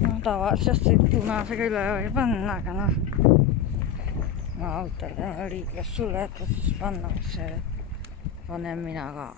No tavalisesti punaisella kyllä ei panna, no. Mä auttelen liikkeessä sulle, että siis pannaan se. Panen minä kaan.